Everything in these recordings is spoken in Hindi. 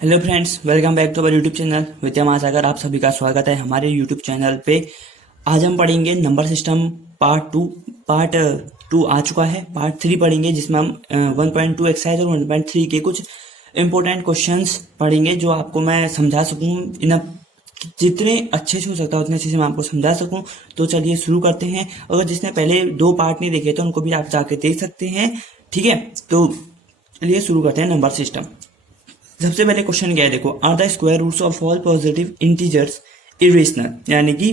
Hello friends, welcome back to our YouTube channel Vidya Mahasagar. आप सभी का स्वागत है हमारे यूट्यूब चैनल पे। आज हम पढ़ेंगे नंबर सिस्टम पार्ट टू आ चुका है। पार्ट 3 पढ़ेंगे जिसमें हम 1.2 एक्सरसाइज और 1.3 के कुछ इंपॉर्टेंट क्वेश्चंस पढ़ेंगे जो आपको मैं समझा सकूं जितने अच्छे से हो सकता है उतने अच्छे से मैं आपको समझा सकूं। तो चलिए शुरू करते हैं। अगर जिसने पहले 2 पार्ट नहीं देखे तो उनको भी आप जाके देख सकते हैं, ठीक है। तो चलिए शुरू करते हैं नंबर सिस्टम। सबसे पहले क्वेश्चन क्या है, देखो, are the square roots of all positive integers irrational, यानी कि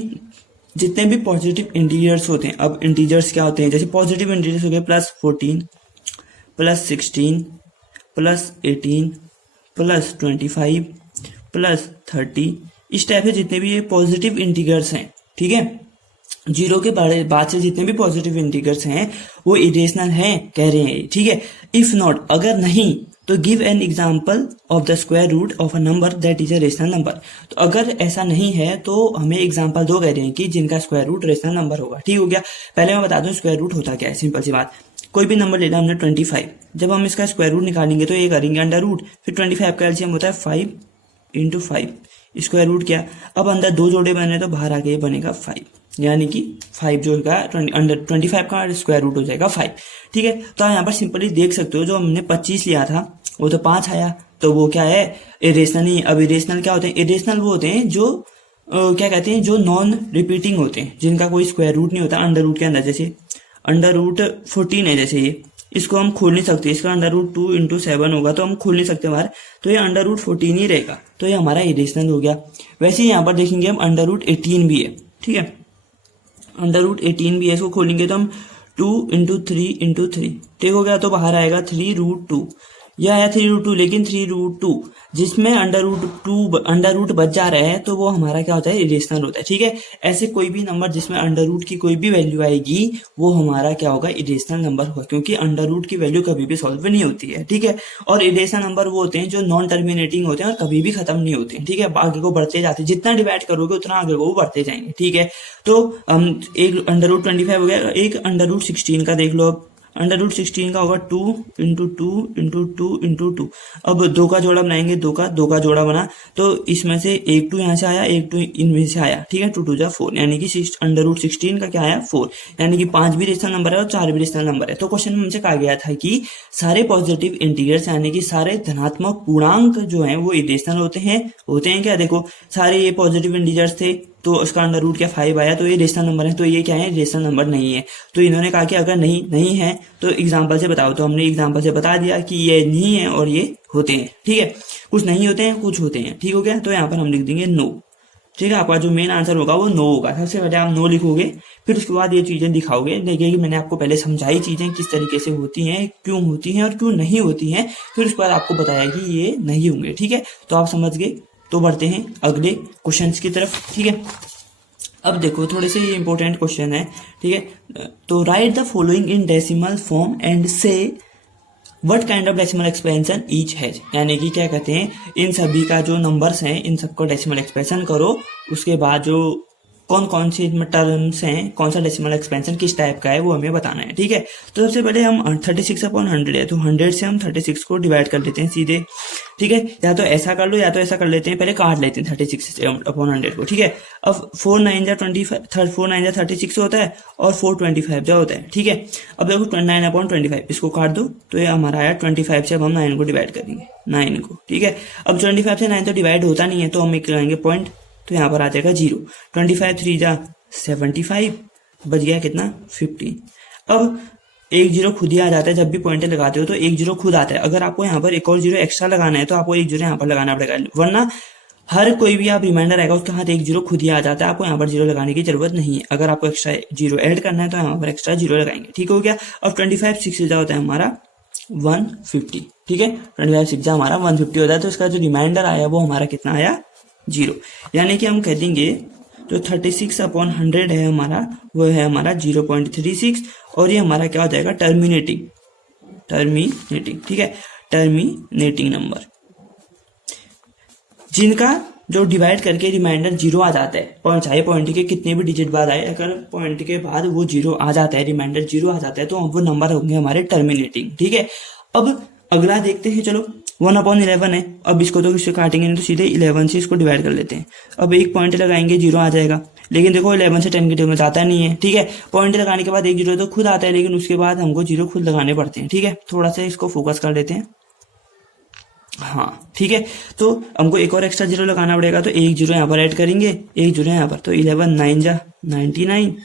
जितने भी पॉजिटिव इंटीजर्स होते हैं। अब इंटीजर्स क्या होते हैं, जैसे पॉजिटिव इंटीजर्स हो गए +14 +16 +18 +25 +30, इस टाइप से जितने भी ये पॉजिटिव इंटीजर्स हैं, ठीक है, जीरो के बाद से जितने भी पॉजिटिव इंटीजर्स हैं वो इरेशनल हैं कह रहे हैं, ठीक है। इफ नॉट, अगर नहीं तो give an example of the square root of a number that is a rational number. तो अगर ऐसा नहीं है तो हमें एग्जाम्पल दो कह रहे हैं कि जिनका स्क्वायर रूट रेशनल नंबर होगा, ठीक हो गया। पहले मैं बता दूं स्क्वायर रूट होता क्या है। सिंपल सी बात, कोई भी नंबर ले लिया हमने 25, जब हम इसका स्क्वायर रूट निकालेंगे तो ये करेंगे अंडर रूट, फिर 25 का एलसीएम होता है 5 × 5, स्क्वायर रूट क्या। अब अंदर 2 जोड़े बने तो बाहर आके ये बनेगा 5, यानी कि 5 जो होगा अंडर 25 का स्क्वायर रूट हो जाएगा 5, ठीक है। तो आप यहाँ पर सिंपली देख सकते हो, जो हमने 25 लिया था वो तो 5 आया, तो वो क्या है, इरेशनल नहीं। अब इरेशनल क्या होते हैं, इरेशनल वो होते हैं जो क्या कहते हैं, जो नॉन रिपीटिंग होते हैं, जिनका कोई स्क्वायर रूट नहीं होता अंडर रूट के अंदर। जैसे अंडर रूट 14 है, जैसे ये, इसको हम खोल नहीं सकते, इसका अंडर रूट 2 × 7 होगा तो हम खोल नहीं सकते बाहर, तो ये अंडर रूट 14 ही रहेगा, तो ये हमारा इरेशनल हो गया। वैसे ही यहाँ पर देखेंगे हम अंडर रूट 18 भी है, ठीक है, अंडर रूट 18 भी है, इसको खोलेंगे तो हम 2 × 3 × 3, ठीक हो गया, तो बाहर आएगा 3√2। यह आया 3√2, लेकिन 3√2 जिसमें अंडर रूट बच जा रहा है तो वो हमारा क्या होता है, इरेशनल होता है, ठीक है। ऐसे कोई भी नंबर जिसमें अंडर रूट की कोई भी वैल्यू आएगी वो हमारा क्या होगा, इरेशनल नंबर होगा, क्योंकि अंडर रूट की वैल्यू कभी भी सॉल्व नहीं होती है, ठीक है। और इरेशनल नंबर वो होते हैं जो नॉन टर्मिनेटिंग होते हैं और कभी भी खत्म नहीं होते हैं, ठीक है, आगे को बढ़ते जाते हैं, जितना डिवाइड करोगे उतना आगे को बढ़ते जाएंगे, ठीक है। तो एक अंडर रूट 25 हो गया, एक अंडर रूट 16 का देख लो। अब अंडर रूट 16 का होगा 2 × 2 × 2 × 2। अब 2 का जोड़ा बनाएंगे, 2 का जोड़ा बना, तो इसमें से एक 2 यहाँ से आया, एक 2 इनमें से आया, ठीक है, 2 × 2 = 4, यानी कि अंडर रूट 16 का क्या आया, 4, यानी कि 5 भी रेशनल नंबर है और 4 भी रेशनल नंबर है। तो क्वेश्चन में हमसे कहा गया था कि सारे पॉजिटिव इंटीजर्स यानी कि सारे धनात्मक पूर्णांक जो है वो इरेशनल होते हैं क्या। देखो सारे ये पॉजिटिव इंटीजर्स थे तो उसका अंडर रूट क्या 5 आया, तो ये रेशनल नंबर है, तो ये क्या है, रेशनल नंबर नहीं है। तो इन्होंने कहा कि अगर नहीं है तो एग्जांपल से बताओ, तो हमने एग्जांपल से बता दिया कि ये नहीं है और ये होते हैं, ठीक है, कुछ नहीं होते हैं कुछ होते हैं, ठीक हो गया। तो यहाँ पर हम लिख देंगे नो, ठीक है, आपका जो मेन आंसर होगा वो नो होगा। सबसे पहले आप नो लिखोगे, फिर उसके बाद ये चीजें दिखाओगे। देखिए कि मैंने आपको पहले समझाई चीजें किस तरीके से होती हैं, क्यों होती हैं और क्यों नहीं होती हैं, फिर उसके बाद आपको बताया कि ये नहीं होंगे, ठीक है। तो आप समझ गए। तो बढ़ते हैं अगले क्वेश्चन की तरफ, ठीक है। अब देखो थोड़े से ये इंपॉर्टेंट क्वेश्चन है, ठीक है। तो write the following in decimal form and say what kind of decimal expansion each has, यानी कि क्या कहते हैं, इन सभी का जो नंबर्स हैं इन सबको डेसिमल एक्सपेंशन करो, उसके बाद जो कौन सी टर्म्स हैं, कौन सा डेसिमल एक्सपेंशन किस टाइप का है वो हमें बताना है, ठीक है। तो सबसे पहले हम 36/100 है, तो 100 से हम 36 को डिवाइड कर लेते हैं सीधे, ठीक है। या तो ऐसा कर लो या तो ऐसा कर लेते हैं, पहले काट लेते हैं 36/100 को, ठीक है। अब 4 9 जा 36 होता है और 4 25 जा होता है, ठीक है। अब देखो 9/25 इसको काट दो, तो ये हमारा आया 25 से। अब हम 9 को डिवाइड करेंगे, 9 को, ठीक है। अब 25 से 9 तो डिवाइड होता नहीं है, तो हम एक लगाएंगे पॉइंट, तो यहाँ पर आ जाएगा 0। 25 3 जा 75, बच गया कितना, 15। अब एक 0 खुद ही आ जाता है, जब भी पॉइंटर लगाते हो तो एक 0 खुद आता है। अगर आपको यहाँ पर एक और 0 एक्स्ट्रा लगाना है तो आपको एक 0 यहाँ पर लगाना पड़ेगा, वरना हर कोई भी आप रिमाइंडर आएगा उसके हाथ एक 0 खुद ही आ जाता है, आपको यहाँ पर 0 लगाने की जरूरत नहीं है। अगर आपको एक्स्ट्रा 0 ऐड करना है तो यहाँ पर एक्स्ट्रा 0 लगाएंगे, ठीक हो गया। अब 25 6 जा होता है हमारा 150, ठीक है, 25 6 जा हमारा 150 होता है, तो इसका जो रिमाइंडर आया वो हमारा कितना आया, 0। यानी कि हम कह देंगे जो 36/100 है हमारा, वो है हमारा 0.36, और ये हमारा क्या हो जाएगा, टर्मिनेटिंग, ठीक है, टर्मिनेटिंग नंबर, जिनका जो डिवाइड करके रिमाइंडर 0 आ जाता है, चाहे पॉइंट के कितने भी डिजिट बाद आए, अगर पॉइंट के बाद वो 0 आ जाता है, रिमाइंडर 0 आ जाता है, तो वो नंबर होंगे हमारे टर्मिनेटिंग, ठीक है। अब अगला देखते हैं, चलो 1/11 है। अब इसको तो किससे काटेंगे नहीं, तो सीधे 11 से इसको डिवाइड कर लेते हैं। अब एक पॉइंट लगाएंगे, 0 आ जाएगा। लेकिन देखो 11 से 10 के टेबल में जाता नहीं है, ठीक है। पॉइंट लगाने के बाद एक 0 तो खुद आता है, लेकिन उसके बाद हमको 0 खुद लगाने पड़ते हैं, ठीक है। थोड़ा सा इसको फोकस कर लेते हैं, हाँ ठीक है। तो हमको एक और एक्स्ट्रा 0 लगाना पड़ेगा, तो एक 0 यहाँ पर ऐड करेंगे, एक 0 यहाँ पर, तो 11 9 जा 99,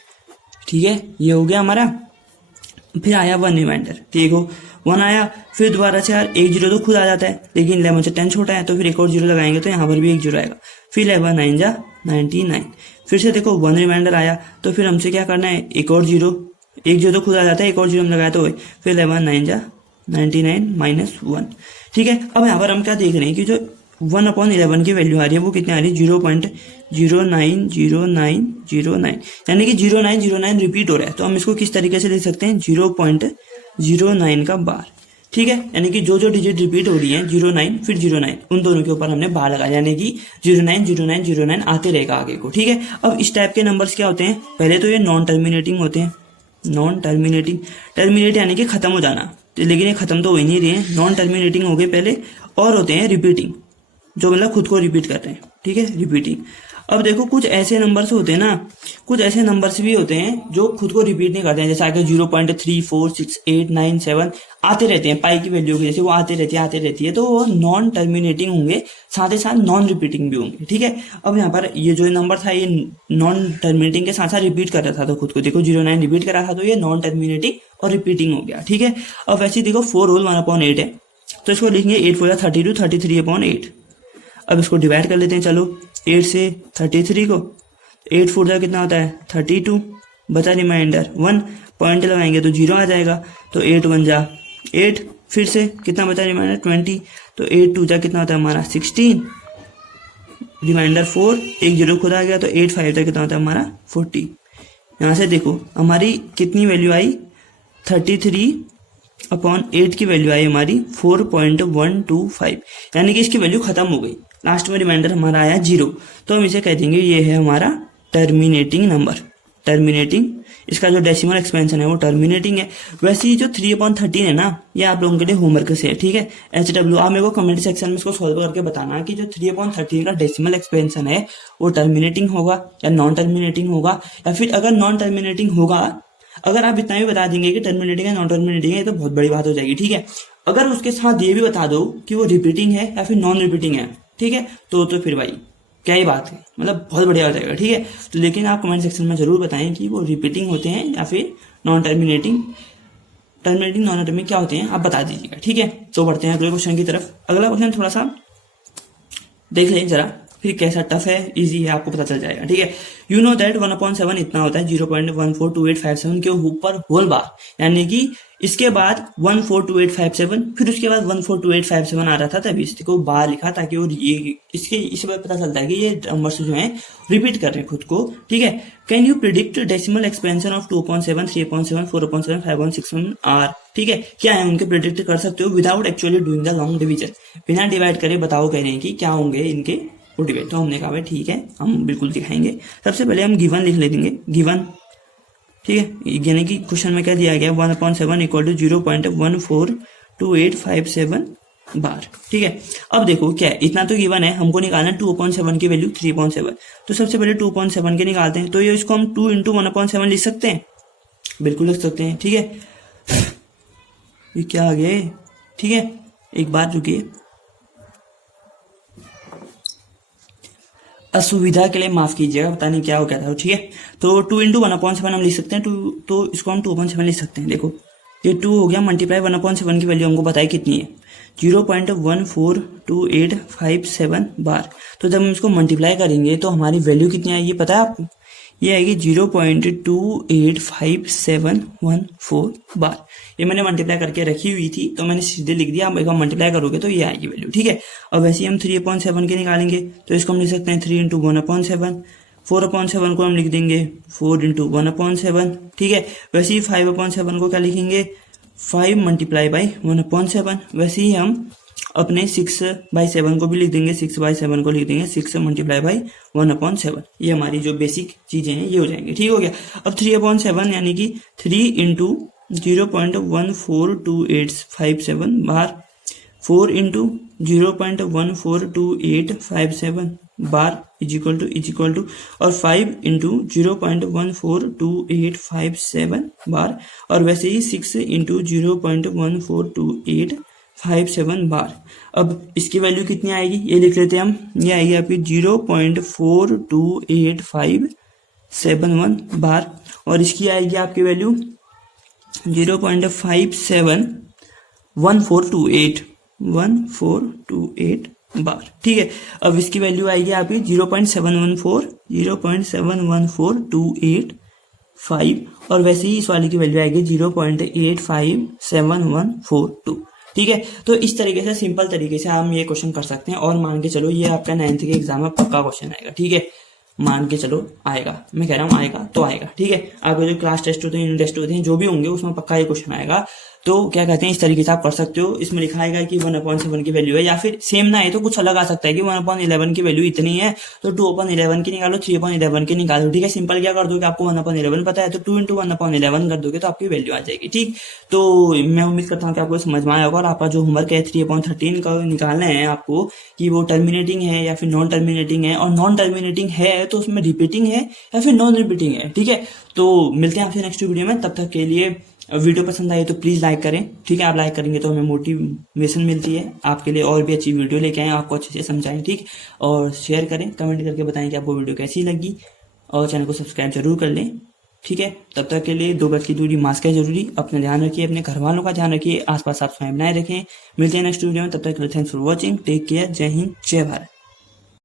ठीक है। ये हो गया हमारा। फिर आया 1 रिमाइंडर, ठीक हो 1 आया। फिर दोबारा से यार एक 0 तो खुद आ जाता है, लेकिन 11 से 10 छोटा है, तो फिर एक और 0 लगाएंगे, तो यहाँ पर भी एक 0 आएगा। फिर 11 9 जा 99, फिर से देखो 1 रिमाइंडर आया, तो फिर हमसे क्या करना है, एक और 0, एक 0 तो खुद आ जाता है, एक और 0 हम लगाया तो फिर 11 9 जा 99 - 1, ठीक है। अब यहाँ पर हम क्या देख रहे हैं कि जो 1/11 की वैल्यू आ रही है वो कितनी आ रही है, 0.090909, यानी कि 0909 रिपीट हो रहा है। तो हम इसको किस तरीके से लिख सकते हैं, 0.09 का बार, ठीक है। यानी कि जो जो डिजिट रिपीट हो रही है 09 फिर 09, उन दोनों के ऊपर हमने बार लगाया, यानी कि 090909 आते रहेगा आगे को, ठीक है। अब इस टाइप के नंबर्स क्या होते हैं, पहले तो ये नॉन टर्मिनेटिंग होते हैं, नॉन टर्मिनेटिंग, टर्मिनेट यानी कि खत्म हो जाना, लेकिन ये खत्म तो हो ही नहीं रहे हैं, नॉन टर्मिनेटिंग हो गए पहले। और होते हैं रिपीटिंग, जो मतलब खुद को रिपीट करते हैं, ठीक है, रिपीटिंग। अब देखो कुछ ऐसे नंबर्स होते हैं ना, कुछ ऐसे नंबर्स भी होते हैं जो खुद को रिपीट नहीं करते हैं, जैसे आगे 0.346897 आते रहते हैं, पाई की वैल्यू की जैसे वो आते रहती है, तो वो नॉन टर्मिनेटिंग होंगे, साथ ही साथ नॉन रिपीटिंग भी होंगे, ठीक है। अब यहाँ पर ये जो नंबर था ये नॉन टर्मिनेटिंग के साथ साथ रिपीट कर रहा था, तो खुद को देखो 09 रिपीट कर रहा था, तो ये नॉन टर्मिनेटिंग और रिपीटिंग हो गया, ठीक है। अब वैसे देखो 4 होल 1/8 है, तो इसको लिखेंगे 8 4 32 33/8। अब इसको डिवाइड कर लेते हैं, चलो 8 से 33 को, 8 4 जा कितना होता है 32, बचा रिमाइंडर 1, पॉइंट लगाएंगे तो 0 आ जाएगा, तो 8 1 जा 8, फिर से कितना बचा रिमाइंडर 20, तो 8 2 जा कितना होता है हमारा 16, रिमाइंडर 4, एक 0 खुद आ गया, तो 8 5 जा कितना होता है हमारा 40। यहाँ से देखो हमारी कितनी वैल्यू आई, 33/8 की वैल्यू आई हमारी 4.125, यानी कि इसकी वैल्यू खत्म हो गई। लास्ट में रिमाइंडर हमारा आया 0, तो हम इसे कह देंगे ये है हमारा टर्मिनेटिंग नंबर, टर्मिनेटिंग। इसका जो डेसिमल एक्सपेंशन है वो टर्मिनेटिंग है। वैसे ही जो 3/13 है ना, ये आप लोगों के लिए होमवर्क से है, ठीक है। HW आप मेरे को कमेंट सेक्शन में इसको सॉल्व करके बताना कि जो 3/13 का डेसिमल एक्सपेंशन है वो टर्मिनेटिंग होगा या नॉन टर्मिनेटिंग होगा, या फिर अगर नॉन टर्मिनेटिंग होगा, अगर आप इतना भी बता देंगे कि टर्मिनेटिंग है नॉन टर्मिनेटिंग है, तो बहुत बड़ी बात हो जाएगी, ठीक है। अगर उसके साथ ये भी बता दो कि वो रिपीटिंग है या फिर नॉन रिपीटिंग है, ठीक है, तो फिर भाई क्या ही बात है, मतलब बहुत बढ़िया हो जाएगा, ठीक है। तो लेकिन आप कमेंट सेक्शन में जरूर बताएं कि वो रिपीटिंग होते हैं या फिर non terminating, terminating non terminating क्या होते हैं आप बता दीजिएगा, ठीक है। तो बढ़ते हैं अगले क्वेश्चन की तरफ। अगला क्वेश्चन थोड़ा सा देख लें जरा, फिर कैसा टफ है इजी है आपको पता चल जाएगा, ठीक है। यू नो दैट 1/7 इतना होता है 0.142857 के ऊपर होल बार, यानी कि इसके बाद 142857, फिर उसके बाद 142857 आ रहा था, तभी इसको बार लिखा ताकि वो ये इससे पता चलता है कि ये नंबर्स जो हैं रिपीट कर रहे हैं खुद को, ठीक है। Can you predict decimal expansion of 2/7 3/7 4/7 5/6 are, ठीक है, क्या है उनके प्रिडिक्ट कर सकते हो without actually doing the long division, बिना डिवाइड करे बताओ कह रहे हैं कि क्या होंगे इनके वो डिवाइड। तो हमने कहा भाई ठीक है हम बिल्कुल दिखाएंगे। सबसे पहले हम गिवन लिख लेंगे, गिवन, ठीक है, यानी कि क्वेश्चन में क्या दिया गया 1/7 = 0.142857 बार, ठीक है। अब देखो क्या है, इतना तो गिवन है, हमको निकालना है 2/7 की वैल्यू 3/7, तो सबसे पहले 2/7 के निकालते हैं, तो ये इसको हम 2 × 1/7 लिख सकते हैं, बिल्कुल लिख सकते हैं, ठीक है। ये क्या आ गया, ठीक है, एक बार रुकिए, असुविधा के लिए माफ कीजिएगा, पता नहीं क्या हो गया था, ठीक है। तो 2 × 1/7 हम लिख सकते हैं, तो इसको हम 2/7 लिख सकते हैं। देखो ये 2 हो गया, मल्टीप्लाई 1/7 की वैल्यू हमको पता है कितनी है 0.142857 बार। तो जब हम इसको मल्टीप्लाई करेंगे तो हमारी वैल्यू कितनी आएगी पता है आपको, ये आएगी 0.285714 बार। ये मैंने मल्टीप्लाई करके रखी हुई थी तो मैंने सीधे लिख दिया, आप एक बार मल्टीप्लाई करोगे तो ये आएगी वैल्यू, ठीक है। अब वैसे ही हम 3/7 के निकालेंगे, तो इसको हम लिख सकते हैं 3 × 1/7, 4/7 को हम लिख देंगे 4 × 1/7, ठीक है। वैसे ही 5/7 को क्या लिखेंगे 5 × 1/7। वैसे ही हम अपने 6/7 को भी लिख देंगे, 6/7 को लिख देंगे 6 × 1/7। ये हमारी जो बेसिक चीजें हैं ये हो जाएंगी, ठीक हो गया। अब 3/7 यानी कि 3 × 0.142857 बार 4 इंटू 0.142857 बार इज इक्वल टू और 5 इंटू 0.142857 बार और वैसे ही 6 इंटू 0.142857 बार। अब इसकी वैल्यू कितनी आएगी ये लिख लेते हैं हम, ये आएगी आपकी 0.42857 बार और इसकी आएगी आपकी वैल्यू 0.571428 बार। ठीक है, अब इसकी वैल्यू आएगी आपकी 0.714285 और वैसे ही इस वाले की वैल्यू आएगी 0.857142। ठीक है, तो इस तरीके से सिंपल तरीके से हम ये क्वेश्चन कर सकते हैं और मान के चलो ये आपका 9th के एग्जाम में पक्का क्वेश्चन आएगा। ठीक है, मान के चलो आएगा, मैं कह रहा हूँ आएगा तो आएगा। ठीक है, आपके जो क्लास टेस्ट होते हैं, यूनिट टेस्ट होते हैं, जो भी होंगे उसमें पक्का ये क्वेश्चन आएगा। तो क्या कहते हैं, इस तरीके से आप कर सकते हो। इसमें लिखा आएगा कि 1/7 की वैल्यू है, या फिर सेम ना है तो कुछ अलग आ सकता है कि 1/11 की वैल्यू इतनी है तो 2/11 की निकालो, 3/11 की निकालो। ठीक है, सिंपल क्या कर दोगे, आपको 1/11 पता है तो 2 इंटू 1/11 कर दोगे तो आपकी वैल्यू आ जाएगी। ठीक, तो मैं उम्मीद करता हूँ कि आपको समझ में आया होगा। और आपका जो होमवर्क है 3/13 का निकालना है आपको कि वो टर्मिनेटिंग है या फिर नॉन टर्मिनेटिंग है, और नॉन टर्मिनेटिंग है तो उसमें रिपीटिंग है या फिर नॉन रिपीटिंग है। ठीक है, तो मिलते हैं आपसे नेक्स्ट वीडियो में, तब तक के लिए वीडियो पसंद आई तो प्लीज लाइक करें। ठीक है, आप लाइक करेंगे तो हमें मोटिवेशन मिलती है आपके लिए और भी अच्छी वीडियो लेके आए, आपको अच्छे से समझाएं। ठीक, और शेयर करें, कमेंट करके बताएं कि आपको वीडियो कैसी लगी और चैनल को सब्सक्राइब जरूर कर लें। ठीक है, तब तक के लिए 2 गज की दूरी, मास्क है जरूरी, अपना ध्यान रखिए, अपने घर वालों का ध्यान रखिए, आसपास आप स्वयं बनाए रखें। मिलते हैं नेक्स्ट वीडियो में, तब तक के लिए thanks for watching, take care, जय हिंद, जय भारत।